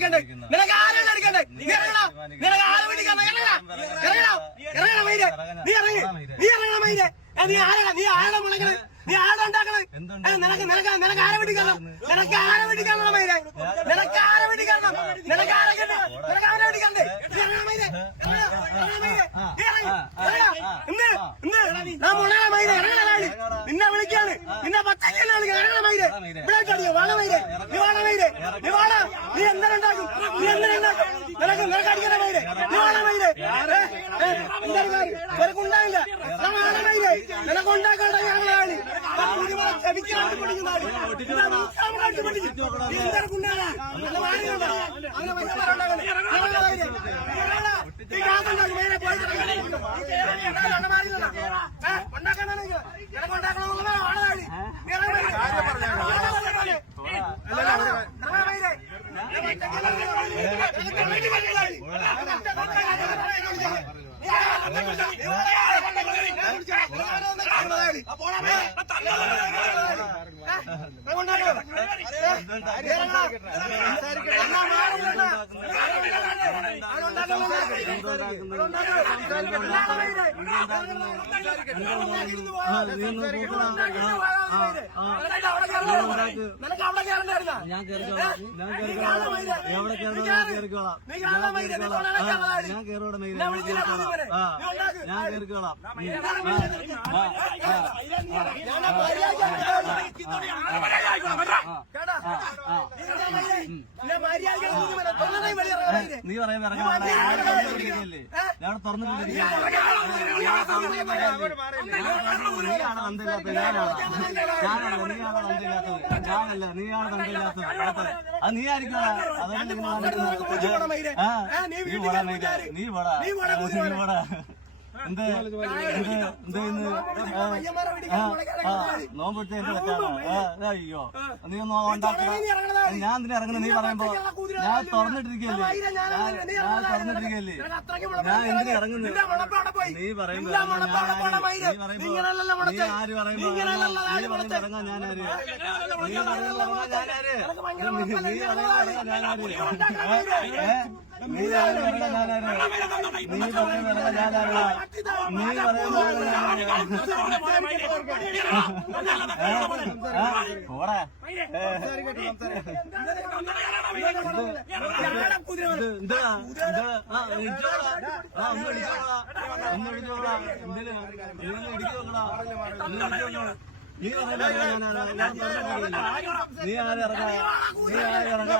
അടിക്കണ്ടേ? നിനക്ക് ആരെല്ലാം അടിക്കണ്ടേ? നീ ഇറങ്ങടാ. നിനക്ക് ആരെ പിടിക്കണം? ഇറങ്ങടാ. ഇറങ്ങടാ മയിലെ. നീ ഇറങ്ങി. നീ ഇറങ്ങണ മയിലെ. നീ ആരാ മുളക്കണേ? നീ ആരാ ഉണ്ടാക്കണേ? നിനക്ക് ആരെ പിടിക്കണം? നിനക്ക് ആരെ പിടിക്കണം മയിലെ? നിനക്ക് ആരെ പിടിക്കണം? നിനക്ക് ആരെ കിട്ടണം? നിനക്ക് ആരെ പിടിക്കണ്ടേ? നീ ഇറങ്ങണ മയിലെ. നിന്നെ വിളിക്കാണ്. നിന്നെ പച്ചക്കല്ല ഇറങ്ങണ മയിലെ. ഇവിടെ അടിയോ വാള മയിലെ. നീ വാള മയിലെ. നീ വാള. നീ എന്തിനുണ്ടാക്കും? നീ എന്തിനുണ്ടാക്കും? നിനക്ക് അടിക്കണ മയിലെ. നീ വാള മയിലെ. നിനക്കുണ്ടായില്ല. നിനക്കുണ്ടാക്കേണ്ട ഞങ്ങളാണ്. നീ പറയാൻ ഞാൻ തുറന്നിട്ടിരിക്കുകയാണ്. നീയാണ് തന്തയില്ലാത്തത്. ഞാനല്ല. നീയാണ് തന്തയില്ലാത്തത്. ഞാനല്ല. നീയാണ് തന്തയില്ലാത്തത്. അത് നീ ആയിരിക്കും. അതൊക്കെ നീ വടാ എന്ത് നോമ്പിട്ട് എന്റെ തെറ്റാണ്. അയ്യോ നീ ഒന്നും ഉണ്ടാക്കുക. ഞാൻ എന്തിനാ ഇറങ്ങുന്നത്? നീ പറയുമ്പോ ഞാൻ തുറന്നിട്ടിരിക്കല്ലേ. ഞാൻ എന്തിനാ ഇറങ്ങുന്നത്? നീ പറയുമ്പോ നീ ആര് പറയുമ്പോ ഇറങ്ങാൻ ഞാൻ ആര്? നീ പറയുമ്പോ ഞാൻ ആര്? നീ പറയുമ്പോ പോടാ. ഒന്ന് ഇടിച്ചോളാ. എന്തിനാ ഇടിച്ചോളാ? നീ ആരും ഇറങ്ങാ. നീ ആരും ഇറങ്ങാ.